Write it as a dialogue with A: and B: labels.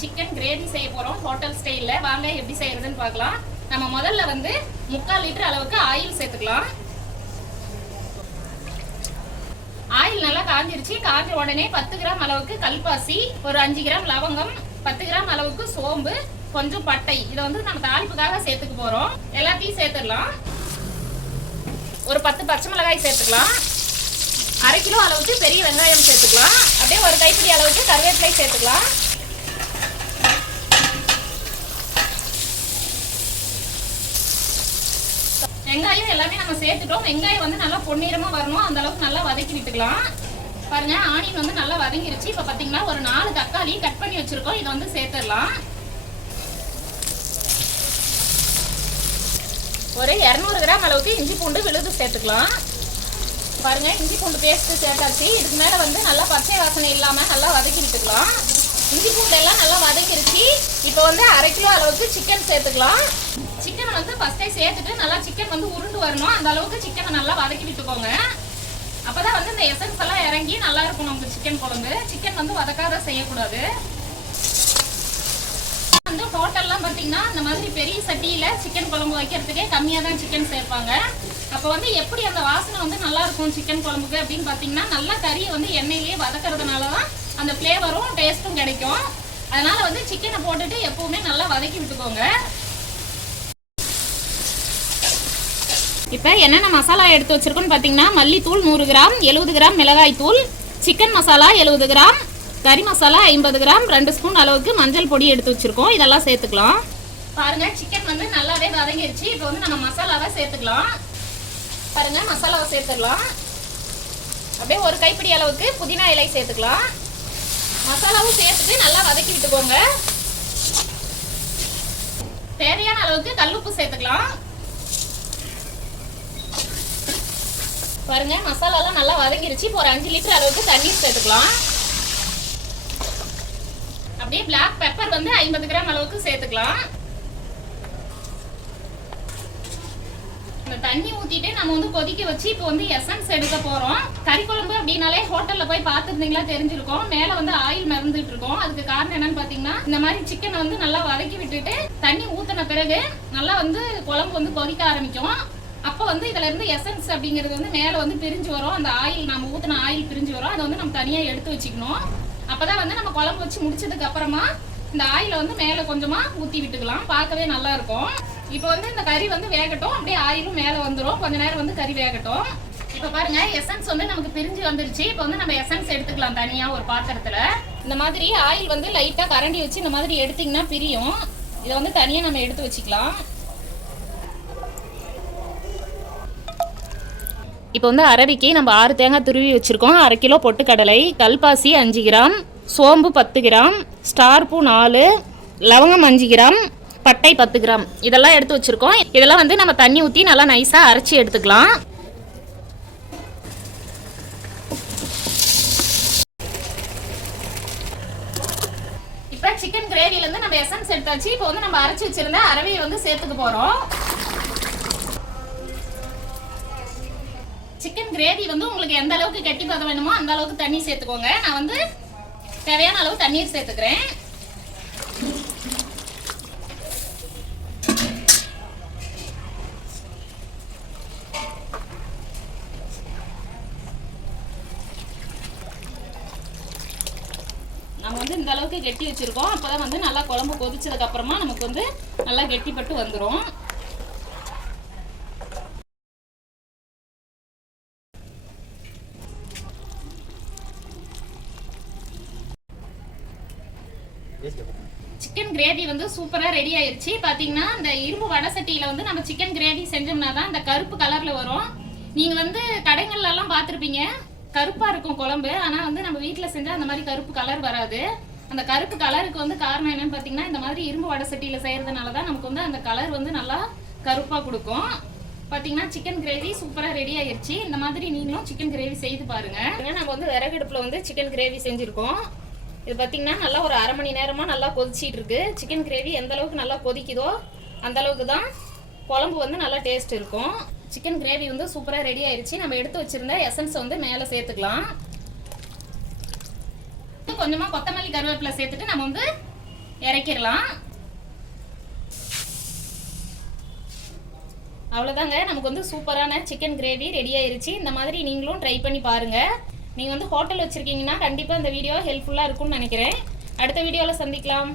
A: Chicken gravy செய்ய போகிறோம் hotel ஸ்டைலில். வாங்க எப்படி செய்யறதுன்னு பார்க்கலாம். நம்ம முதல்ல வந்து முக்கால் லிட்டர் அளவுக்கு ஆயில் சேர்த்துக்கலாம். ஆயில் நல்லா காஞ்சிருச்சு. காஞ்ச உடனே பத்து கிராம் அளவுக்கு கல்பாசி ஒரு அஞ்சு கிராம் லவங்கம் பத்து கிராம் அளவுக்கு சோம்பு கொஞ்சம் பட்டை. இதை வந்து நம்ம தாளிப்புக்காக சேர்த்துக்க போறோம். எல்லாத்தையும் சேர்த்துடலாம். ஒரு பத்து பச்சை மிளகாய் சேர்த்துக்கலாம். அரை கிலோ அளவுக்கு பெரிய வெங்காயம் சேர்த்துக்கலாம். அப்படியே ஒரு கைப்பிடி அளவுக்கு கருவேப்பிலை சேர்த்துக்கலாம். வெங்காயம் எல்லாமே நம்ம சேர்த்துட்டோம். வெங்காயம் வந்து நல்லா பொன்னிறமா வரணும். அந்த அளவுக்கு நல்லா வதக்கி விட்டுக்கலாம். பாருங்க ஆனியன் வந்து நல்லா வதங்கிருச்சு. இப்போ பார்த்தீங்கன்னா ஒரு நாலு தக்காளி கட் பண்ணி வச்சிருக்கோம். இதை வந்து சேர்த்துடலாம். ஒரு இரநூறு கிராம் அளவுக்கு இஞ்சி பூண்டு விழுது சேர்த்துக்கலாம். பாருங்க இஞ்சி பூண்டு பேஸ்ட்டு சேர்த்தாச்சு. இதுக்கு மேலே வந்து நல்லா பச்சை வாசனை இல்லாமல் நல்லா வதக்கி விட்டுக்கலாம். இஞ்சி பூண்டெல்லாம் நல்லா வதக்கிருச்சு. இப்போ வந்து அரை கிலோ அளவுக்கு சிக்கன் சேர்த்துக்கலாம். சிக்கனை வந்து ஃபஸ்ட்டே சேர்த்துட்டு நல்லா சிக்கன் வந்து உருண்டு வரணும். அந்த அளவுக்கு சிக்கனை நல்லா வதக்கி விட்டுக்கோங்க. அப்போ தான் வந்து இந்த எசன்ஸ் எல்லாம் இறங்கி நல்லா இருக்கும் நமக்கு சிக்கன் குழம்பு. சிக்கன் வந்து வதக்காத செய்யக்கூடாது. வந்து ஹோட்டல்லாம் பார்த்தீங்கன்னா இந்த மாதிரி பெரிய சட்டியில் சிக்கன் குழம்பு வைக்கிறதுக்கே கம்மியாக தான் சிக்கன் சேர்ப்பாங்க. அப்போ வந்து எப்படி அந்த வாசனை வந்து நல்லா இருக்கும் சிக்கன் குழம்புக்கு அப்படின்னு பார்த்தீங்கன்னா நல்லா கறியை வந்து எண்ணெயிலேயே வதக்கறதுனால தான் அந்த ஃப்ளேவரும் டேஸ்ட்டும் கிடைக்கும். அதனால் வந்து சிக்கனை போட்டுட்டு எப்போவுமே நல்லா வதக்கி விட்டுக்கோங்க. இப்போ என்னென்ன மசாலா எடுத்து வச்சுருக்கோம்னு பார்த்தீங்கன்னா மல்லித்தூள் நூறு கிராம் எழுபது கிராம் மிளகாய் தூள் சிக்கன் மசாலா எழுபது கிராம் கறி மசாலா ஐம்பது கிராம் ரெண்டு ஸ்பூன் அளவுக்கு மஞ்சள் பொடி எடுத்து வச்சுருக்கோம். இதெல்லாம் சேர்த்துக்கலாம். பாருங்க சிக்கன் வந்து நல்லாவே வதங்கிடுச்சு இப்போ வந்து நம்ம மசாலாவை சேர்த்துக்கலாம். பாருங்க மசாலாவை சேர்த்துக்கலாம் அப்படியே ஒரு கைப்பிடி அளவுக்கு புதினா இலை சேர்த்துக்கலாம். மசாலாவும் சேர்த்துட்டு நல்லா வதக்கி விட்டுக்கோங்க. தேவையான அளவுக்கு கல்லுப்பு சேர்த்துக்கலாம். பாருங்க மசாலாலாம் நல்லா வதங்கிருச்சு. இப்போ ஒரு அஞ்சு லிட்டர் அளவுக்கு தண்ணீர் சேர்த்துக்கலாம். அப்படியே பிளாக் பெப்பர் வந்து ஐம்பது கிராம் அளவுக்கு சேர்த்துக்கலாம். தண்ணி ஊத்திட்டு நம்ம வந்து கொதிக்க வச்சு இப்போ வந்து எசன்ஸ் எடுக்க போறோம். கறி குழம்பு அப்படின்னாலே ஹோட்டல்ல போய் பார்த்துருந்தீங்களா? தெரிஞ்சிருக்கும். மேல வந்து ஆயில் மறந்துட்டு இருக்கோம். அதுக்கு காரணம் என்னன்னு பாத்தீங்கன்னா இந்த மாதிரி சிக்கனை வந்து நல்லா வதக்கி விட்டுட்டு தண்ணி ஊத்தின பிறகு நல்லா வந்து குழம்பு வந்து கொதிக்க ஆரம்பிக்கும். அப்போ வந்து இதுல இருந்து எசன்ஸ் அப்படிங்கிறது வந்து மேல வந்து பிரிஞ்சு வரும். அந்த ஆயில் நம்ம ஊத்தின ஆயில் பிரிஞ்சு வரும். அதை வந்து நம்ம தனியா எடுத்து வச்சுக்கணும். அப்பதான் வந்து நம்ம குழம்பு வச்சு முடிச்சதுக்கு அப்புறமா இந்த ஆயில வந்து மேல கொஞ்சமா ஊத்தி விட்டுக்கலாம். பார்க்கவே நல்லா இருக்கும். இப்போ வந்து இந்த கறி வந்து வேகட்டும். அப்படியே ஆயிலும் மேலே வந்துடும் கொஞ்ச நேரம் வந்து கறி வேகட்டும். இப்போ பாருங்க எசன்ஸ் வந்து நமக்கு பிரிஞ்சு வந்துருச்சு. இப்போ வந்து நம்ம எசன்ஸ் எடுத்துக்கலாம் தனியாக ஒரு பாத்திரத்தில். இந்த மாதிரி ஆயில் வந்து லைட்டாக கரண்டி வச்சு இந்த மாதிரி எடுத்தீங்கன்னா பிரியும். இதை வந்து தனியாக நம்ம எடுத்து வச்சுக்கலாம். இப்போ வந்து அரவிக்கு நம்ம ஆறு தேங்காய் துருவி வச்சுருக்கோம். அரை கிலோ பொட்டுக்கடலை கல்பாசி அஞ்சு கிராம் சோம்பு பத்து கிராம் ஸ்டார் பூ நாலு லவங்கம் அஞ்சு கிராம் பட்டை பத்து கிராம். இதெல்லாம் எடுத்து வச்சுருக்கோம். இதெல்லாம் வந்து நம்ம தண்ணி ஊற்றி நல்லா நைஸாக அரைச்சி எடுத்துக்கலாம். இப்போ சிக்கன் கிரேவிலேருந்து நம்ம எசன்ஸ் எடுத்தாச்சு. இப்போ வந்து நம்ம அரைச்சி வச்சிருந்த அரவியை வந்து சேர்த்துக்க போகிறோம் சிக்கன் கிரேவி வந்து உங்களுக்கு எந்த அளவுக்கு கெட்டி பதம் வேணுமோ அந்த அளவுக்கு தண்ணி சேர்த்துக்கோங்க. நான் வந்து தேவையான அளவு தண்ணீர் சேர்த்துக்கிறேன் நம்ம வந்து இந்த அளவுக்கு கெட்டி வச்சிருக்கோம். அப்பதான் வந்து நல்லா குழம்பு கொதிச்சதுக்கப்புறமா நமக்கு வந்து நல்லா கெட்டிப்பட்டு வந்துடும் சிக்கன் கிரேவி வந்து சூப்பராக ரெடி ஆயிடுச்சு பார்த்தீங்கன்னா இந்த இரும்பு வடை சட்டியில் வந்து நம்ம சிக்கன் கிரேவி செஞ்சோம்னா தான் இந்த கருப்பு கலரில் வரும். நீங்கள் வந்து கடைகள்லாம் பார்த்துருப்பீங்க. கருப்பாக இருக்கும் குழம்பு. ஆனால் வந்து நம்ம வீட்டில் செஞ்சால் அந்த மாதிரி கருப்பு கலர் வராது. அந்த கருப்பு கலருக்கு வந்து காரணம் என்னன்னு பார்த்தீங்கன்னா இந்த மாதிரி இரும்பு வடை சட்டியில் செய்கிறதுனால தான் நமக்கு வந்து அந்த கலர் வந்து நல்லா கருப்பாக கொடுக்கும். பார்த்தீங்கன்னா சிக்கன் கிரேவி சூப்பராக ரெடி ஆயிருச்சு. இந்த மாதிரி நீங்களும் சிக்கன் கிரேவி செய்து பாருங்க. நம்ம வந்து விறகடுப்பில் வந்து சிக்கன் கிரேவி செஞ்சுருக்கோம். இது பார்த்தீங்கன்னா நல்லா ஒரு அரை மணி நேரமாக நல்லா கொதிச்சிட்டு இருக்கு. சிக்கன் கிரேவி எந்த அளவுக்கு நல்லா கொதிக்குதோ அந்த அளவுக்கு தான் குழம்பு வந்து நல்லா டேஸ்ட் இருக்கும். சிக்கன் கிரேவி வந்து சூப்பராக ரெடி ஆயிடுச்சு நம்ம எடுத்து வச்சிருந்த எசன்ஸ் வந்து மேலே சேர்த்துக்கலாம். கொஞ்சமாக கொத்தமல்லி கருவேப்பிலை சேர்த்துட்டு நம்ம வந்து இறக்கிடலாம். அவ்வளோதாங்க நமக்கு வந்து சூப்பரான சிக்கன் கிரேவி ரெடி ஆயிருச்சு. இந்த மாதிரி நீங்களும் ட்ரை பண்ணி பாருங்கள் நீங்கள் வந்து ஹோட்டல் வச்சுருக்கீங்கன்னா கண்டிப்பாக இந்த வீடியோ ஹெல்ப்ஃபுல்லாக இருக்கும்னு நினைக்கிறேன். அடுத்த வீடியோவில் சந்திக்கலாம்.